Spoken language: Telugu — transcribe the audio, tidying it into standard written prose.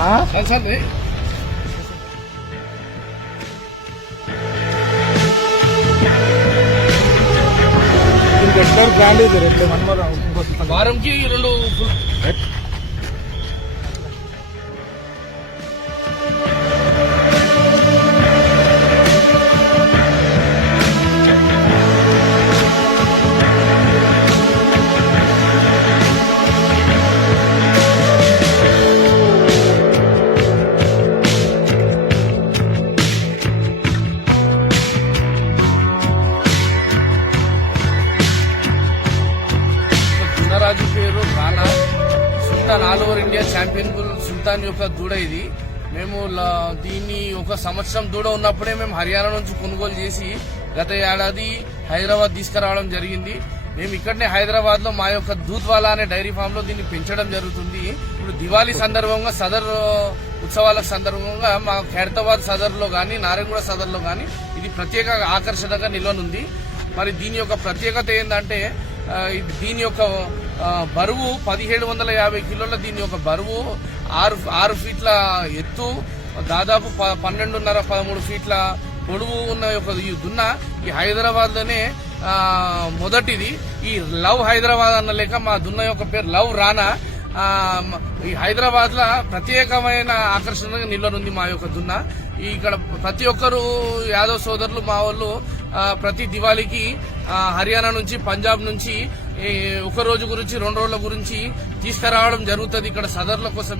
అన్నా ఎట్లా బ్రాండ్ ఇది రెడ్లే వారంకి 2 రాజు పేరు రానా సుల్తాన్ ఆల్ ఓవర్ ఇండియా ఛాంపియన్ సుల్తాన్ యొక్క దూడ ఇది. మేము దీన్ని 1 సంవత్సరం దూడ ఉన్నప్పుడే మేము హర్యానా నుంచి కొనుగోలు చేసి గత ఏడాది హైదరాబాద్ తీసుకురావడం జరిగింది. మేము ఇక్కడనే హైదరాబాద్ లో మా యొక్క దూద్వాలా అనే డైరీ ఫామ్ లో దీన్ని పెంచడం జరుగుతుంది. ఇప్పుడు దివాళీ సందర్భంగా సదర్ ఉత్సవాల సందర్భంగా మా ఖైరతాబాద్ సదర్ లో గానీ నారాయణగూడ సదర్ లో గానీ ఇది ప్రత్యేక ఆకర్షణగా నిలవనుంది. మరి దీని యొక్క ప్రత్యేకత ఏంటంటే దీని యొక్క బరువు 1750 కిలోల, దీని యొక్క బరువు 6 ఫీట్ల ఎత్తు, దాదాపు 12.5-13 ఫీట్ల పొడవు ఉన్న యొక్క ఈ దున్న ఈ హైదరాబాద్ లోనే మొదటిది. ఈ లవ్ హైదరాబాద్ అన్న లేక మా దున్న యొక్క పేరు లవ్ రానా. ఈ హైదరాబాద్ లో ప్రత్యేకమైన ఆకర్షణగా నిలవనుంది మా యొక్క దున్న. ఇక్కడ ప్రతి ఒక్కరు యాదవ్ సోదరులు మా వాళ్ళు ప్రతి దివాళీకి హర్యానా నుంచి పంజాబ్ నుంచి 1 రోజు గురించి 2 రోజుల గురించి తీసుకురావడం జరుగుతుంది ఇక్కడ సదర్ల కోసం.